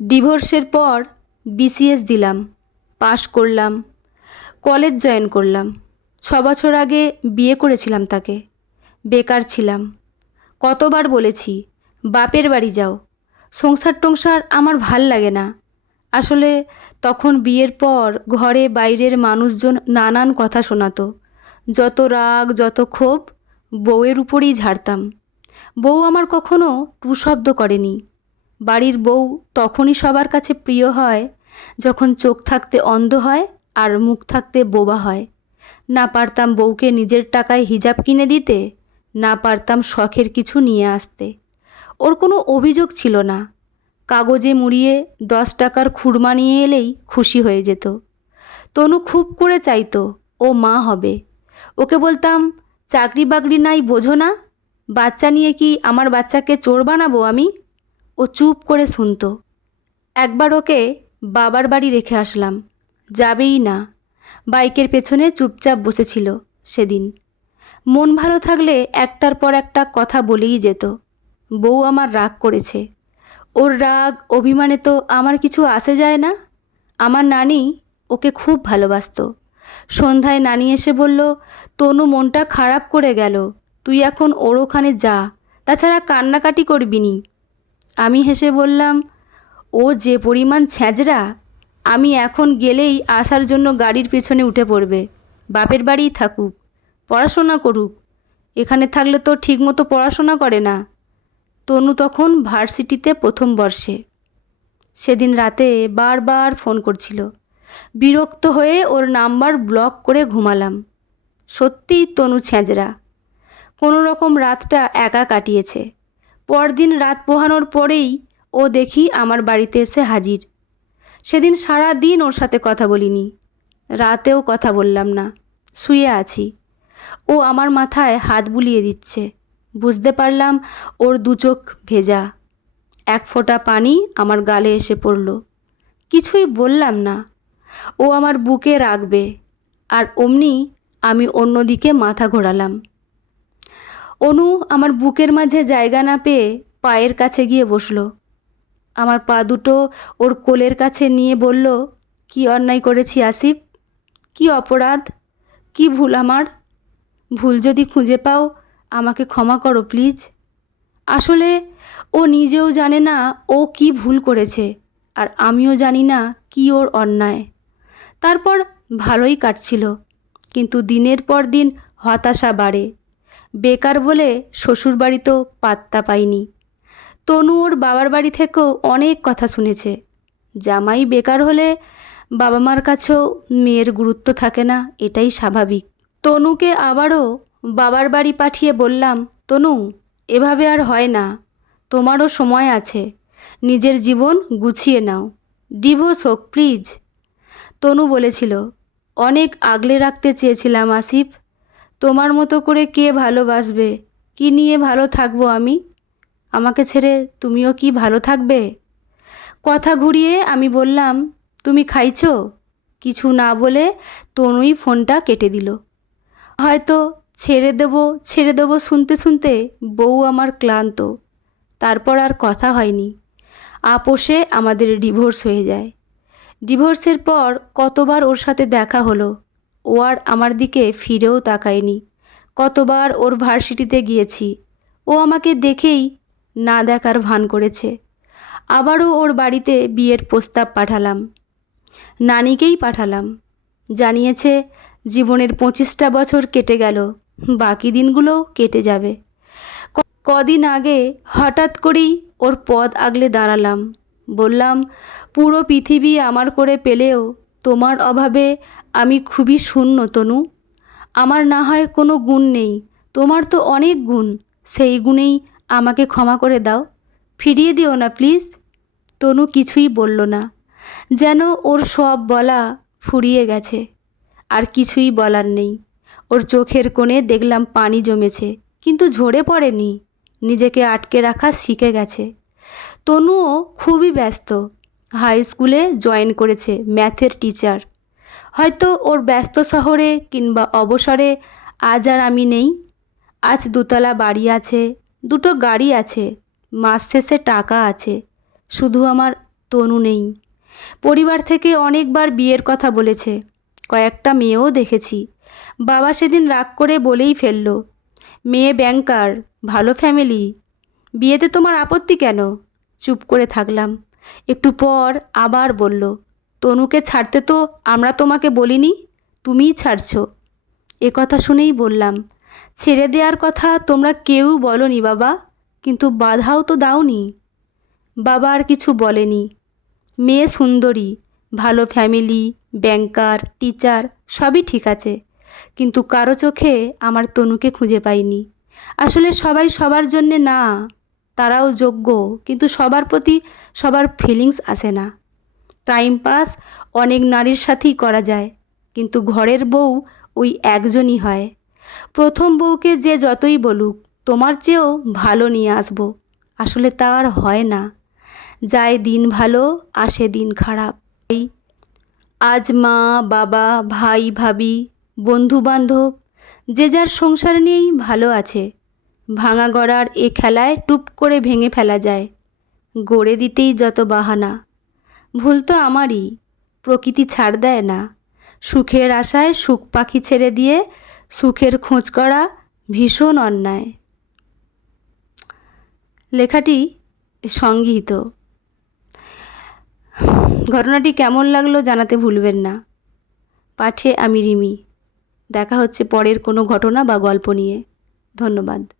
ডিভোর্সের পর বিসিএস দিলাম, পাশ করলাম, কলেজ জয়েন করলাম। ছ বছর আগে বিয়ে করেছিলাম তাকে, বেকার ছিলাম। কতবার বলেছি, বাপের বাড়ি যাও, সংসার টংসার আমার ভালো লাগে না। আসলে তখন বিয়ের পর ঘরে বাইরের মানুষজন নানান কথা শোনাতো। যত রাগ, যত ক্ষোভ, বউয়ের উপরেই ঝাড়তাম। বউ আমার কখনো টু শব্দ করেনি। বাড়ির বউ তখনই সবার কাছে প্রিয় হয়, যখন চোখ থাকতে অন্ধ হয় আর মুখ থাকতে বোবা হয়। না পারতাম বউকে নিজের টাকায় হিজাব কিনে দিতে, না পারতাম শখের কিছু নিয়ে আসতে। ওর কোনো অভিযোগ ছিল না। কাগজে মুড়িয়ে দশ টাকার খুরমা নিয়ে এলেই খুশি হয়ে যেত। তনু খুব করে চাইতো, ও মা হবে। ওকে বলতাম চাকরি বাকরি নাই বোঝো না। বাচ্চা নিয়ে কি আমার বাচ্চাকে চোর বানাবো আমি? ও চুপ করে শুনত। একবার ওকে বাবার বাড়ি রেখে আসলাম। যাবেই না। বাইকের পেছনে চুপচাপ বসেছিল সেদিন। মন ভালো থাকলে একটার পর একটা কথা বলেই যেত। বউ আমার রাগ করেছে। ওর রাগ, অভিমানে তো আমার কিছু আসে যায় না। আমার নানি ওকে খুব ভালোবাসতো। সন্ধ্যায় নানি এসে বলল, তনু মনটা খারাপ করে গেল। তুই এখন ওর ওখানে যা। তাছাড়া কান্নাকাটি করবি নি। আমি হেসে বললাম, ও যে পরিমাণ ছ্যাঁচড়া, আমি এখন গেলেই আসার জন্য গাড়ির পেছনে উঠে পড়বে। বাপের বাড়িই থাকুক, পড়াশোনা করুক। এখানে থাকলে তো ঠিকমতো পড়াশোনা করে না। তনু তখন ভার্সিটিতে প্রথম বর্ষে। সেদিন রাতে বারবার ফোন করছিল। বিরক্ত হয়ে ওর নাম্বার ব্লক করে ঘুমালাম। সত্যিই তনু ছ্যাঁচড়া। কোনো রকম রাতটা একা কাটিয়েছে। পরদিন রাত পোহানোর পরেই ও দেখি আমার বাড়িতে এসে হাজির। সেদিন সারা দিন ওর সাথে কথা বলিনি। রাতেও কথা বললাম না। শুয়ে আছি। ও আমার মাথায় হাত বুলিয়ে দিচ্ছে। বুঝতে পারলাম ওর দু চোখ ভেজা। এক ফোঁটা পানি আমার গালে এসে পড়ল। কিছুই বললাম না। ও আমার বুকে রাখবে। আর অমনি আমি অন্যদিকে মাথা ঘোরালাম। অনু আমার বুকের মাঝে জায়গা না পেয়ে পায়ের কাছে গিয়ে বসল। আমার পা দুটো ওর কোলের কাছে নিয়ে বলল, কি অন্যায় করেছি আসিফ? কি অপরাধ? কি ভুল আমার? ভুল যদি খুঁজে পাও, আমাকে ক্ষমা করো প্লিজ। আসলে ও নিজেও জানে না ও কি ভুল করেছে, আর আমিও জানি না কি ওর অন্যায়। তারপর ভালোই কাটছিল, কিন্তু দিনের পর দিন হতাশা বাড়ে। বেকার বলে শ্বশুরবাড়িতেও পাত্তা পাইনি। তনু ওর বাবার বাড়ি থেকেও অনেক কথা শুনেছে। জামাই বেকার হলে বাবা মার কাছেও মেয়ের গুরুত্ব থাকে না, এটাই স্বাভাবিক। তনুকে আবারও বাবার বাড়ি পাঠিয়ে বললাম, তনু, এভাবে আর হয় না। তোমারও সময় আছে। নিজের জীবন গুছিয়ে নাও। ডিভোর্স হোক, প্লিজ। তনু বলেছিল। অনেক আগলে রাখতে চেয়েছিলাম আসিফ। তোমার মতো করে কে ভালোবাসবে? কি নিয়ে ভালো থাকব আমি? আমাকে ছেড়ে তুমিও কি ভালো থাকবে? কথা ঘুরিয়ে আমি বললাম, তুমি খাইছো? কিছু না বলে তনুই ফোনটা কেটে দিল। হয়তো ছেড়ে দেবো ছেড়ে দেবো শুনতে শুনতে বউ আমার ক্লান্ত। তারপর আর কথা হয়নি। আপোষে আমাদের ডিভোর্স হয়ে যায়। ডিভোর্সের পর কতবার ওর সাথে দেখা হলো ও আর আমার দিকে ফিরেও তাকায়নি। কতবার ওর ভার্সিটিতে গিয়েছি। ও আমাকে দেখেই না দেখার ভান করেছে। আবারও ওর বাড়িতে বিয়ের প্রস্তাব পাঠালাম। নানিকেই পাঠালাম। জানিয়েছে, জীবনের পঁচিশটা বছর কেটে গেল, বাকি দিনগুলোও কেটে যাবে। কদিন আগে হঠাৎ করেই ওর পদ আগলে দাঁড়ালাম। বললাম, পুরো পৃথিবী আমার করে পেলেও তোমার অভাবে আমি খুবই শূন্য, তনু। আমার না হয় কোনো গুণ নেই। তোমার তো অনেক গুণ। সেই গুণেই আমাকে ক্ষমা করে দাও। ফিরিয়ে দিও না, প্লিজ। তনু কিছুই বলল না। যেন ওর সব বলা ফুরিয়ে গেছে। আর কিছুই বলার নেই। ওর চোখের কোণে দেখলাম পানি জমেছে, কিন্তু ঝরে পড়েনি। নিজেকে আটকে রাখা শিখে গেছে। তনুও খুবই ব্যস্ত। হাই স্কুলে জয়েন করেছে ম্যাথের টিচার। হয়তো ওর ব্যস্ত শহরে কিংবা অবসরে আজ আর আমি নেই। আজ দুতলা বাড়ি আছে, দুটো গাড়ি আছে, মাস শেষে টাকা আছে, শুধু আমার তনু নেই। পরিবার থেকে অনেকবার বিয়ের কথা বলেছে, কয়েকটা মেয়েও দেখেছি। বাবা সেদিন রাগ করে বলেই ফেলল, মেয়ে ব্যাংকার, ভালো ফ্যামিলি, বিয়েতে তোমার আপত্তি কেন? চুপ করে থাকলাম। একটু পর আবার বলল তনুকে ছাড়তে তো আমরা তোমাকে বলিনি, তুমিই ছাড়ছো। এ কথা শুনেই বললাম, ছেড়ে দেওয়ার কথা তোমরা কেউ বলনি বাবা, কিন্তু বাধাও তো দাওনি। বাবা আর কিছু বলেনি। মেয়ে সুন্দরী, ভালো ফ্যামিলি, ব্যাংকার, টিচার, সবই ঠিক আছে, কিন্তু কারও চোখে আমার তনুকে খুঁজে পাইনি। আসলে সবাই সবার জন্যে না, তারাও যোগ্য, কিন্তু সবার প্রতি সবার ফিলিংস আসে না। টাইম পাস অনেক নারীর সাথেই করা যায়, কিন্তু ঘরের বউ ওই একজনই হয়। প্রথম বউকে যে যতই বলুক, তোমার চেয়েও ভালো নিয়ে আসব। আসলে তা আর হয় না। যায় দিন ভালো, আসে দিন খারাপ। আজ মা, বাবা, ভাই, ভাবি বন্ধু বান্ধব যে যার সংসার নিয়েই ভালো আছে, ভাঙা গড়ার এ খেলায় টুপ করে ভেঙে ফেলা যায়। গড়ে দিতেই যত বাহানা। ভুল তো আমারই। প্রকৃতি ছাড় দেয় না। সুখের আশায় সুখ পাখি ছেড়ে দিয়ে সুখের খোঁজ করা ভীষণ অন্যায়। লেখাটি সংগৃহীত। ঘটনাটি কেমন লাগল জানাতে ভুলবেন না। পাঠে আমি রিমি। দেখা হচ্ছে পরের কোনো ঘটনা বা গল্প নিয়ে। ধন্যবাদ।